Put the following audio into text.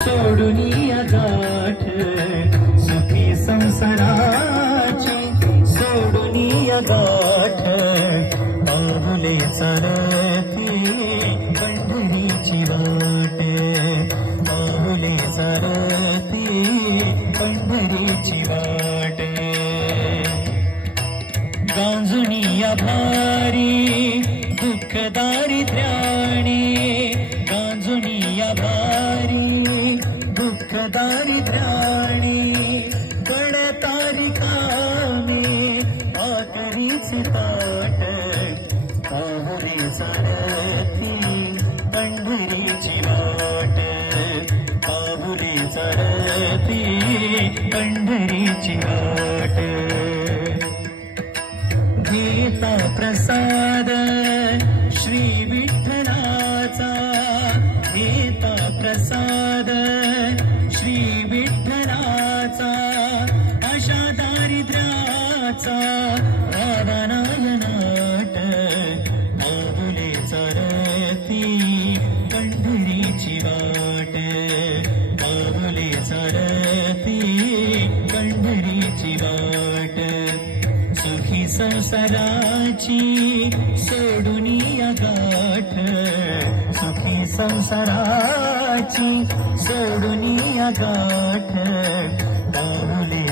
सोडुनिया गाठ सुखी संसाराची सोडुनिया गाठ पाहुले चालती पंढरीची वाट पाहुले चालती पंढरीची वाट गांजुनिया भारी दुःख दारिद्र्याने गांजुनिया भारी दुःख दारिद्र्याने गणतारी कामे आकरीच ताट पाहुले चालती पंढरीची वाट पाहुले चालती पंढरीची वाट घेता प्रसाद श्री विठ्ठलाचा घेता प्रसाद श्री विठ्ठलाचा अशा दारिद्र्याचा भावनायनाट पाहुले चालती पंढरीची वाट पाहुले चालती पंढरीची वाट सुखी संसाराची सोडुनिया गाठ सुखी संसाराची सोडुनिया गाठ पाहुले